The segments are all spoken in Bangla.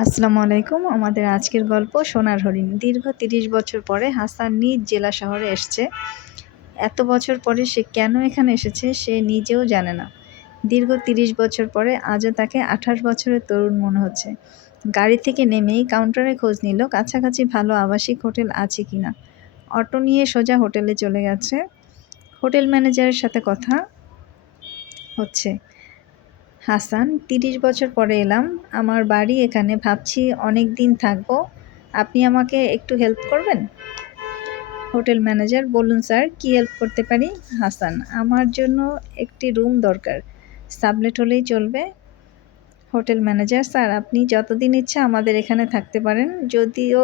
আসসালামু আলাইকুম। আমাদের আজকের গল্প সোনার হরিণ। দীর্ঘ ৩০ বছর পরে হাসান নিজ জেলা শহরে এসছে। এত বছর পরে সে কেন এখানে এসেছে সে নিজেও জানে না। দীর্ঘ ৩০ বছর পরে আজও তাকে ২৮ বছরের তরুণ মনে হচ্ছে। গাড়ি থেকে নেমেই কাউন্টারে খোঁজ নিল কাছাকাছি ভালো আবাসিক হোটেল আছে কিনা। অটো নিয়ে সোজা হোটেলে চলে গেছে। হোটেল ম্যানেজারের সাথে কথা হচ্ছে। হাসান, ৩০ বছর পরে এলাম। আমার বাড়ি এখানে, ভাবছি অনেক দিন থাকবো। আপনি আমাকে একটু হেল্প করবেন? হোটেল ম্যানেজার: বলুন স্যার, কি হেল্প করতে পারি? হাসান: আমার জন্য একটি রুম দরকার। সাবলেট হলেই চলবে? হোটেল ম্যানেজার: স্যার, আপনি যতদিন ইচ্ছা আমাদের এখানে থাকতে পারেন। যদিও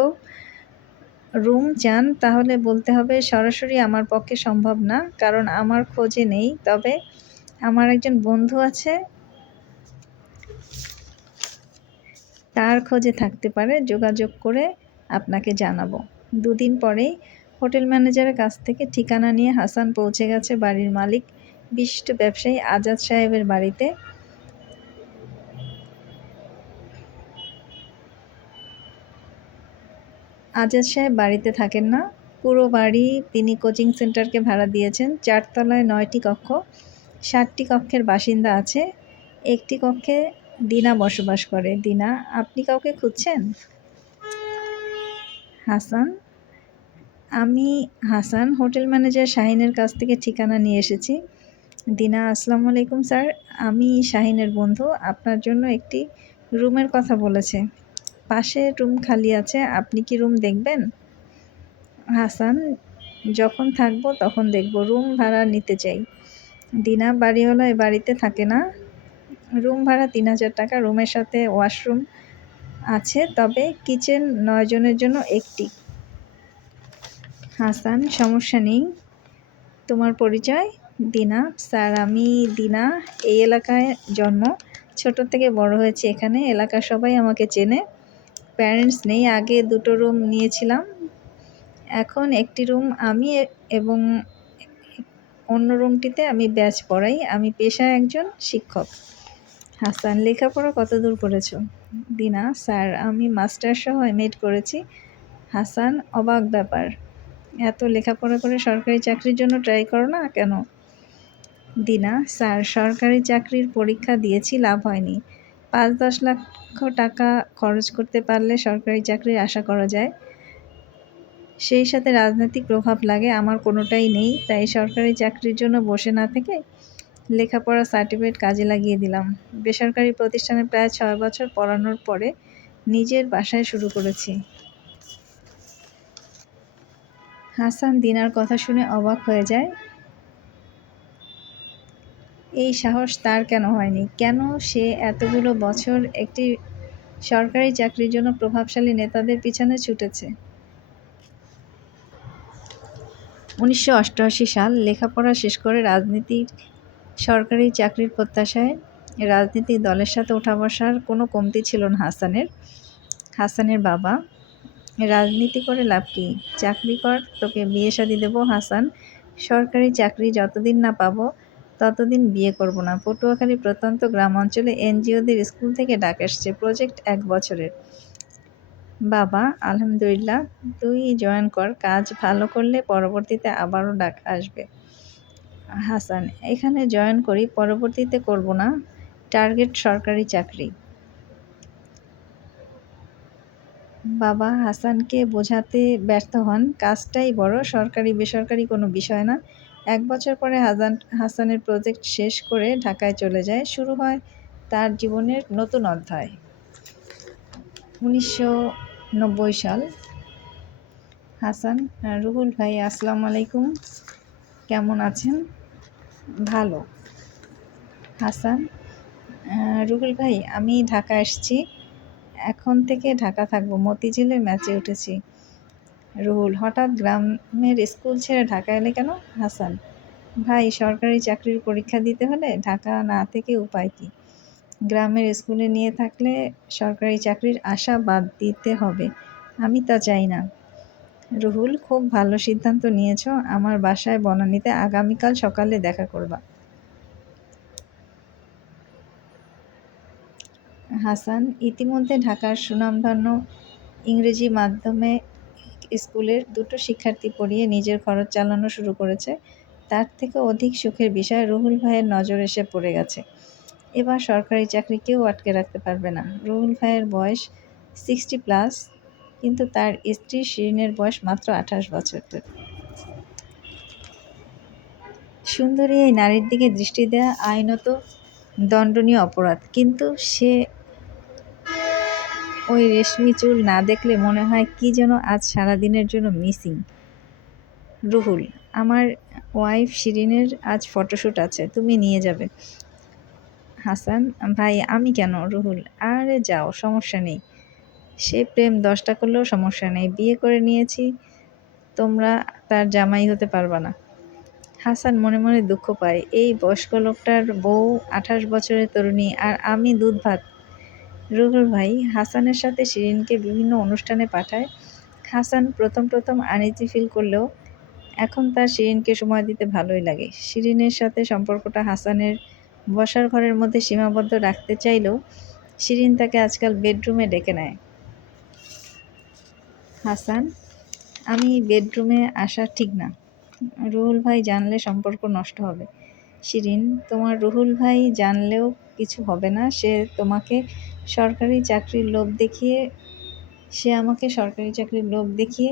রুম চান তাহলে বলতে হবে সরাসরি আমার পক্ষে সম্ভব না, কারণ আমার খোঁজে নেই। তবে আমার একজন বন্ধু আছে, তার খোঁজে থাকতে পারে। যোগাযোগ করে আপনাকে জানাবো। ২ দিন পরেই হোটেল ম্যানেজারের কাছ থেকে ঠিকানা নিয়ে হাসান পৌঁছে গেছে বাড়ির মালিক বিশিষ্ট ব্যবসায়ী আজাদ সাহেবের বাড়িতে। আজাদ সাহেব বাড়িতে থাকেন না। পুরো বাড়ি তিনি কোচিং সেন্টারকে ভাড়া দিয়েছেন। ৪ তলায় ৯টি কক্ষ, ৬০টি কক্ষের বাসিন্দা আছে। একটি কক্ষে দিনা বসবাস করে। দিনা: আপনি কাউকে খুঁজছেন? হাসান: আমি হাসান, হোটেল ম্যানেজার শাহিনের কাছ থেকে ঠিকানা নিয়ে এসেছি। দিনা: আসসালামু আলাইকুম স্যার, আমি শাহিনের বন্ধু। আপনার জন্য একটি রুমের কথা বলেছে। পাশের রুম খালি আছে, আপনি কি রুম দেখবেন? হাসান: যখন থাকবো তখন দেখব। রুম ভাড়া নিতে চাই। দিনা: বাড়িওয়ালা এ বাড়িতে থাকে না। রুম ভাড়া ৩,০০০ টাকা। রুমের সাথে ওয়াশরুম আছে, তবে কিচেন ৯ জনের জন্য একটি। হাসান: সমস্যা নেই। তোমার পরিচয়? দিনা: স্যার, আমি দিনা। এই এলাকায় জন্ম, ছোট থেকে বড় হয়েছি এখানে। এলাকার সবাই আমাকে চেনে। প্যারেন্টস নেই। আগে ২টো রুম নিয়েছিলাম, এখন একটি রুম আমি এবং অন্য রুমটিতে আমি ব্যাচ পড়াই। আমি পেশায় একজন শিক্ষক। হাসান: লেখাপড়া কতদূর করেছ? দিনা: স্যার, আমি মাস্টার্স সহ এমএড করেছি। হাসান: অবাক ব্যাপার, এত লেখাপড়া করে সরকারি চাকরির জন্য ট্রাই করো না কেন? দিনা: স্যার, সরকারি চাকরির পরীক্ষা দিয়েছি, লাভ হয়নি। ৫-১০ লক্ষ টাকা খরচ করতে পারলে সরকারি চাকরির আশা করা যায়। সেই সাথে রাজনৈতিক প্রভাব লাগে। আমার কোনোটাই নেই, তাই সরকারি চাকরির জন্য বসে না থেকে লেখাপড়া সার্টিফিকেট কাজে লাগিয়ে দিলাম। বেসরকারি প্রতিষ্ঠানে প্রায় ৬ বছর পড়ানোর পরে নিজের বাসায় শুরু করেছি। হাসান দিনার কথা শুনে অবাক হয়ে যায়। এই সাহস তার কেন হয়নি? কেন সে এতগুলো বছর একটি সরকারি চাকরির জন্য প্রভাবশালী নেতাদের পিছনে ছুটেছে? ১৯৮৮ সাল। লেখাপড়া শেষ করে রাজনীতির সরকারি চাকরির প্রত্যাশায় রাজনৈতিক দলের সাথে ওঠা বসার কোনো কমতি ছিল না হাসানের। হাসানের বাবা: রাজনীতি করে লাভ কি? চাকরি কর, তোকে বিয়ে শাদী দেবো। হাসান: সরকারি চাকরি যতদিন না পাবো ততদিন বিয়ে করব না। পটুয়াখালী প্রত্যন্ত গ্রাম অঞ্চলে এনজিওদের স্কুল থেকে ডাক এসছে, প্রজেক্ট ১ বছরের। বাবা: আলহামদুলিল্লাহ, তুই জয়েন কর। কাজ ভালো করলে পরবর্তীতে আবারও ডাক আসবে। হাসান: এখানে জয়েন করি, পরবর্তীতে করব না। টার্গেট সরকারি চাকরি। বাবা হাসানকে বোঝাতে ব্যর্থ হন, কাজটাই বড়, সরকারি বেসরকারি কোনো বিষয় না। ১ বছর পরে হাসানের প্রজেক্ট শেষ করে ঢাকায় চলে যায়। শুরু হয় তার জীবনের নতুন অধ্যায়। ১৯৯০ সাল। হাসান: রুহুল ভাই, আসসালামু আলাইকুম, কেমন আছেন? ভালো। হাসান: রুহুল ভাই, আমি ঢাকা এসেছি, এখন থেকে ঢাকা থাকবো। মতিঝিলের ম্যাচে উঠেছি। রুহুল: হঠাৎ গ্রামের স্কুল ছেড়ে ঢাকা এলে কেন? হাসান: ভাই, সরকারি চাকরির পরীক্ষা দিতে হলে ঢাকা না থেকে উপায় কি? গ্রামের স্কুলে নিয়ে থাকলে সরকারি চাকরির আশা বাদ দিতে হবে, আমি তা চাই না। রুহুল: খুব ভালো সিদ্ধান্ত নিয়েছ। আমার বাসায় বনানীতে আগামীকাল সকালে দেখা করবা। হাসান ইতিমধ্যে ঢাকার সুনামধন্য ইংরেজি মাধ্যমে স্কুলের 2টো শিক্ষার্থী পড়িয়ে নিজের খরচ চালানো শুরু করেছে। তার থেকে অধিক সুখের বিষয় রুহুল ভাইয়ের নজর এসে পড়ে গেছে। এবার সরকারি চাকরি কেউ আটকে রাখতে পারবে না। রুহুল ভাইয়ের বয়স 60+, কিন্তু তার স্ত্রী শিরিনের বয়স মাত্র 28 বছর। সুন্দরী এই নারীর দিকে দৃষ্টি দেয়া আইনত দণ্ডনীয় অপরাধ, কিন্তু সে ওই রেশমি চুল না দেখলে মনে হয় কি যেন আজ সারাদিনের জন্য মিসিং। রুহুল: আমার ওয়াইফ শিরিনের আজ ফটোশ্যুট আছে, তুমি নিয়ে যাবে। হাসান: ভাই আমি কেন? রুহুল: আরে যাও, সমস্যা নেই। সে প্রেম 10টা করলেও সমস্যা নেই, বিয়ে করে নিয়েছি, তোমরা তার জামাই হতে পারবা না। হাসান মনে মনে দুঃখ পায়, এই বয়স্ক লোকটার বউ 28 বছরের তরুণী, আর আমি দুধ ভাত। রুহুল ভাই হাসানের সাথে শিরিনকে বিভিন্ন অনুষ্ঠানে পাঠায়। হাসান প্রথম আনইজি ফিল করলেও এখন তার শিরিনকে সময় দিতে ভালোই লাগে। শিরিনের সাথে সম্পর্কটা হাসানের বসার ঘরের মধ্যে সীমাবদ্ধ রাখতে চাইলেও শিরিন তাকে আজকাল বেডরুমে ডেকে নেয়। হাসান: আমি বেডরুমে আসা ঠিক না, রুহুল ভাই জানলে সম্পর্ক নষ্ট হবে। শিরিন: তোমার রুহুল ভাই জানলেও কিছু হবে না, সে আমাকে সরকারি চাকরির লোভ দেখিয়ে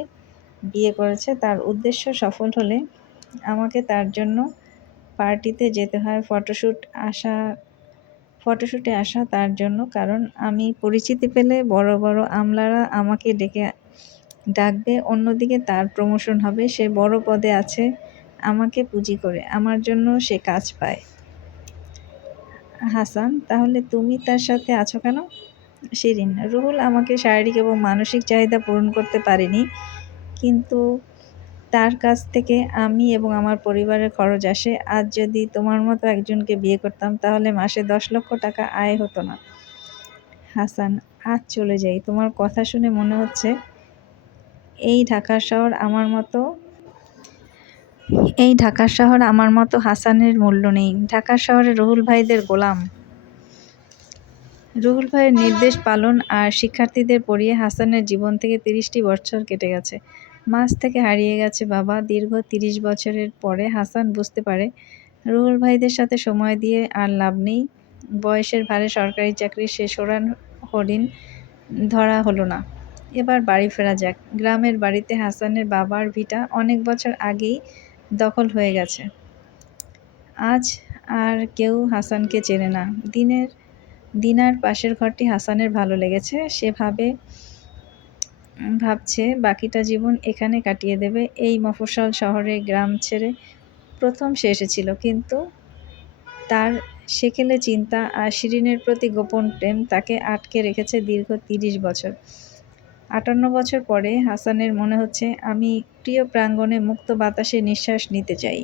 বিয়ে করেছে। তার উদ্দেশ্য সফল হলে আমাকে তার জন্য পার্টিতে যেতে হয়, ফটোশ্যুটে আসা তার জন্য, কারণ আমি পরিচিতি পেলে বড় বড় আমলারা আমাকে ডাকবে, অন্যদিকে তার প্রমোশন হবে, সে বড় পদে আছে, আমাকে পুঁজি করে আমার জন্য সে কাজ পায়। হাসান: তাহলে তুমি তার সাথে আছো কেন? শিরিন: রুহুল আমাকে শারীরিক এবং মানসিক চাহিদা পূরণ করতে পারেনি, কিন্তু তার কাছ থেকে আমি এবং আমার পরিবারের খরচ আসে। আজ যদি তোমার মতো একজনকে বিয়ে করতাম তাহলে মাসে 10 লক্ষ টাকা আয় হতো না। হাসান: আজ চলে যাই, তোমার কথা শুনে মনে হচ্ছে এই ঢাকার শহর আমার মতো হাসানের মূল্য নেই। ঢাকার শহরে রুহুল ভাইদের গোলাম। রুহুল ভাইয়ের নির্দেশ পালন আর শিক্ষার্থীদের পড়িয়ে হাসানের জীবন থেকে 30টি বছর কেটে গেছে। মাঝ থেকে হারিয়ে গেছে বাবা। দীর্ঘ 30 বছরের পরে হাসান বুঝতে পারে রুহুল ভাইদের সাথে সময় দিয়ে আর লাভ নেই। বয়সের ভারে সরকারি চাকরি শেষ হরিণ ধরা হলো না। এবার বাড়ি ফেরা যাক। গ্রামের বাড়িতে হাসানের বাবার ভিটা অনেক বছর আগেই দখল হয়ে গেছে। আজ আর কেউ হাসানকে চেনে না। দিনার পাশের ঘরটি হাসানের ভালো লেগেছে। সে ভাবছে বাকিটা জীবন এখানে কাটিয়ে দেবে। এই মফস্বল শহরে গ্রাম ছেড়ে প্রথম সে এসেছিল, কিন্তু তার সেকেলে চিন্তা আর শিরিনের প্রতি গোপন প্রেম তাকে আটকে রেখেছে দীর্ঘ 30 বছর। 58 বছর পরে হাসানের মনে হচ্ছে, আমি প্রিয় প্রাঙ্গণে মুক্ত বাতাসে নিঃশ্বাস নিতে চাই।